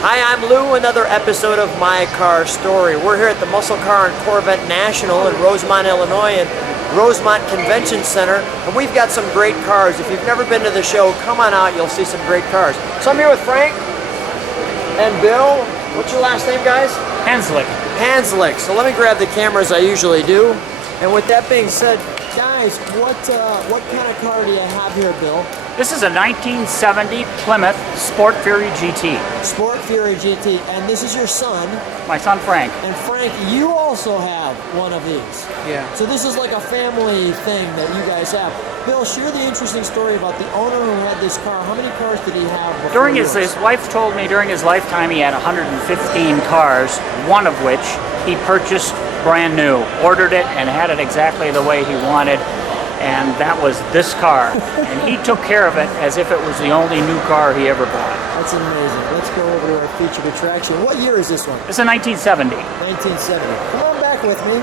Hi, I'm Lou, another episode of My Car Story. We're here at the Muscle Car and Corvette National in Rosemont, Illinois, and Rosemont Convention Center, and we've got some great cars. If you've never been to the show, come on out, you'll see some great cars. So I'm here with Frank and Bill. What's your last name, guys? Hanzlik. Hanzlik. So let me grab the camera as I usually do. And with that being said, guys, what kind of car do you have here, Bill? This is a 1970 Plymouth Sport Fury GT. Sport Fury GT, and this is your son. My son Frank. And Frank, you also have one of these. Yeah. So this is like a family thing that you guys have. Bill, share the interesting story about the owner who had this car. How many cars did he have before During yours? his wife told me during his lifetime he had 115 cars, one of which he purchased brand new, ordered it, and had it exactly the way he wanted. And that was this car. And he took care of it as if it was the only new car he ever bought. That's amazing. Let's go over to our featured attraction. What year is this one? It's a 1970. 1970. Come on back with me.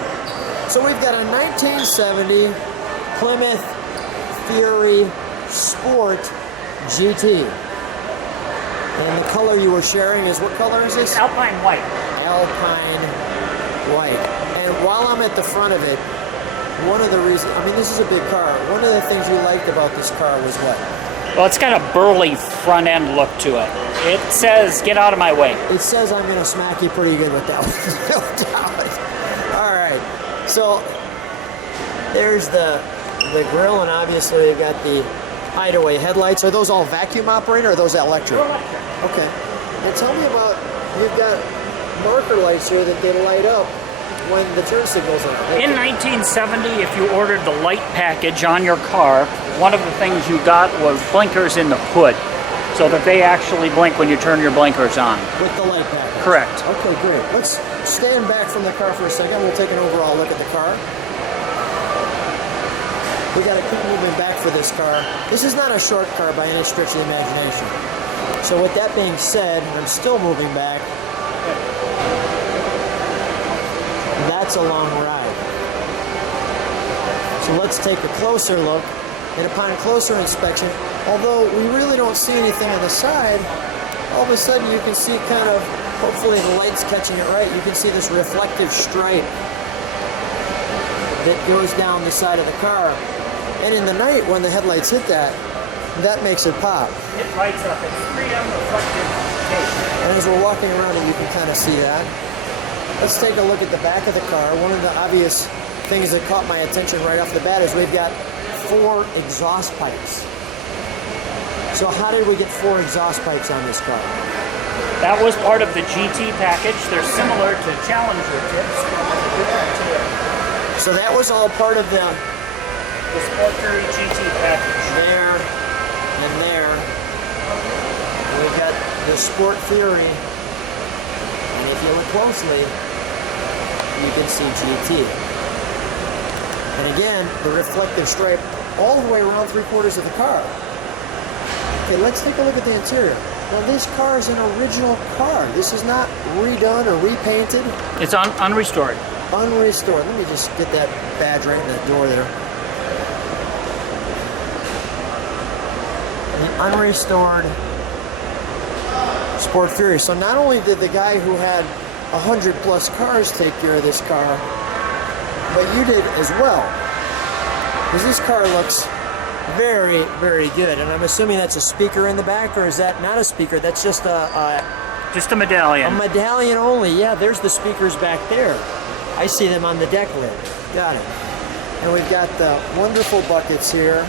So we've got a 1970 Plymouth Fury Sport GT. And the color you were sharing is, what color is this? Alpine white. Alpine white. And while I'm at the front of it, one of the reasons, I mean, this is a big car. One of the things you liked about this car was what? Well, it's got a burly front end look to it. It says, get out of my way. It says I'm going to smack you pretty good with that one. All right. So there's the grill, and obviously they've got the hideaway headlights. Are those all vacuum operated or are those electric? Okay. Now tell me about, you've got marker lights here that they light up when the turn signals are on. In 1970, if you ordered the light package on your car, one of the things you got was blinkers in the hood, so that they actually blink when you turn your blinkers on. With the light package? Correct. Okay, great. Let's stand back from the car for a second. We'll take an overall look at the car. We got to keep moving back for this car. This is not a short car by any stretch of the imagination. So with that being said, I'm still moving back. That's a long ride. So let's take a closer look. And upon closer inspection, although we really don't see anything on the side, all of a sudden you can see kind of, hopefully the light's catching it right, you can see this reflective stripe that goes down the side of the car. And in the night when the headlights hit that, that makes it pop. It lights up. It's 3M reflective tape. And as we're walking around it, you can kind of see that. Let's take a look at the back of the car. One of the obvious things that caught my attention right off the bat is we've got 4 exhaust pipes. So how did we get 4 exhaust pipes on this car? That was part of the GT package. They're similar to Challenger tips. So that was all part of the Sport Fury GT package. there and there. We've got the Sport Fury. And if you look closely, you can see GT. And again, the reflective stripe all the way around 3/4 of the car. Okay, let's take a look at the interior. Now this car is an original car. This is not redone or repainted. It's unrestored. Unrestored. Let me just get that badge right in that door there. The unrestored Sport Fury. So not only did the guy who had 100+ cars take care of this car, but you did as well. Because this car looks very, very good. And I'm assuming that's a speaker in the back, or is that not a speaker? That's just Just a medallion. a medallion only. Yeah, there's the speakers back there. I see them on the deck lid. Got it. And we've got the wonderful buckets here.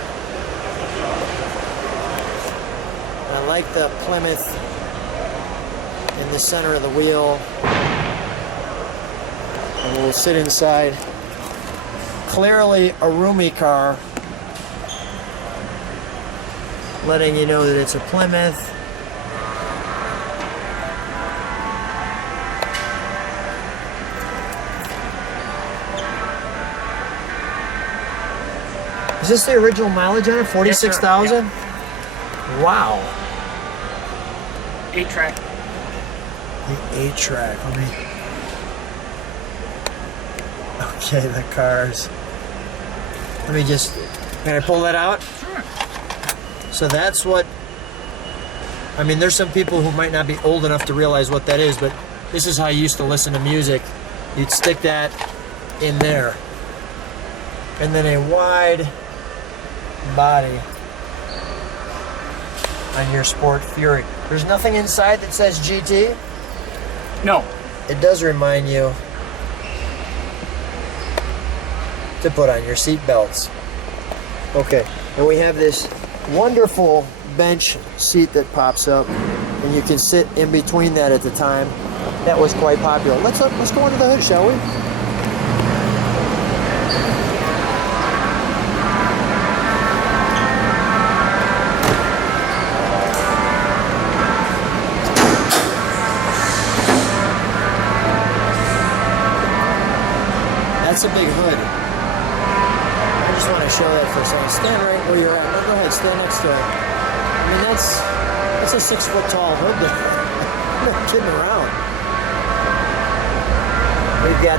I like the Plymouth in the center of the wheel. And we'll sit inside. Clearly a roomy car, letting you know that it's a Plymouth. Is this the original mileage on it? 46,000? Yes, Wow. 8-track. The 8-track. Let me. Okay, the cars. Let me just. Can I pull that out? Sure. So that's what I mean, there's some people who might not be old enough to realize what that is, but this is how you used to listen to music. You'd stick that in there. And then a wide body on your Sport Fury. There's nothing inside that says GT? No. It does remind you to put on your seat belts. Okay, and we have this wonderful bench seat that pops up, and you can sit in between that at the time. That was quite popular. Let's go under the hood, shall we? That's a big hood. I just want to show that for a second. Stand right where you're at. No, go ahead, stand next to it. I mean, that's a 6 foot tall hood there. I'm not kidding around. We've got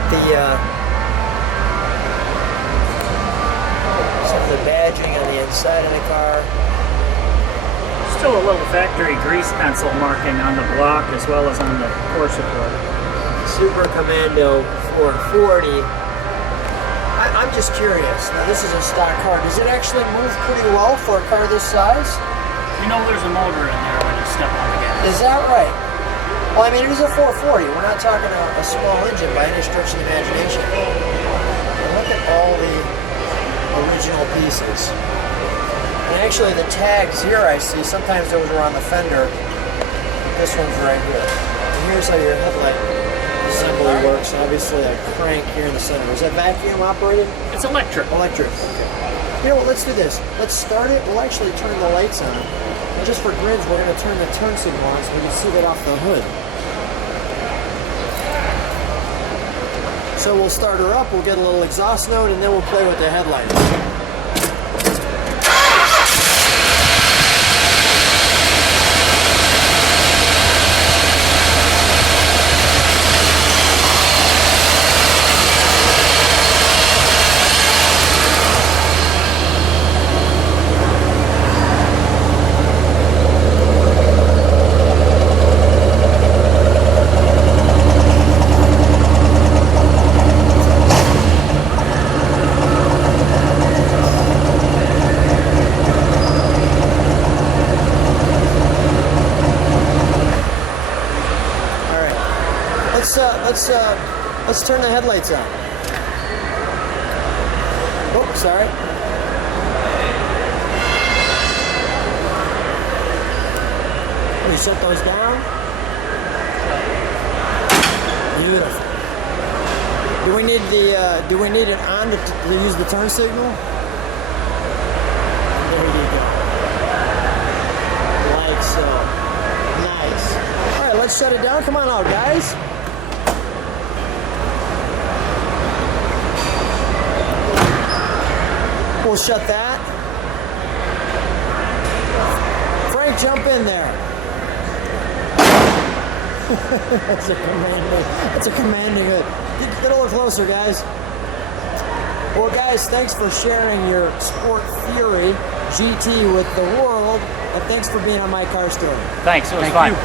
some of the badging on the inside of the car. Still a little factory grease pencil marking on the block as well as on the core support. Super Commando 440. I'm just curious. Now, this is a stock car. Does it actually move pretty well for a car this size? You know there's a motor in there when you step on the gas. Is that right? Well, I mean, it is a 440. We're not talking a small engine by any stretch of the imagination. And look at all the original pieces. And actually, the tags here I see, sometimes those were on the fender. This one's right here. And here's how your headlight assembly works. Obviously, a crank here in the center. Is that vacuum operated? It's electric. Electric. Okay. You know what? Let's do this. Let's start it. We'll actually turn the lights on. And just for grins, we're going to turn the turn signal on so we can see that off the hood. So we'll start her up. We'll get a little exhaust note, and then we'll play with the headlights. Let's turn the headlights on. Oh, sorry. Can you shut those down? Beautiful. Do we need it on to use the turn signal? There you go. Like so. Nice. All right, let's shut it down. Come on out, guys. We'll shut that. Frank, jump in there. That's a commanding hood. Get a little closer, guys. Well, guys, thanks for sharing your Sport Fury GT with the world, and thanks for being on My Car Story. Thanks, it was fun.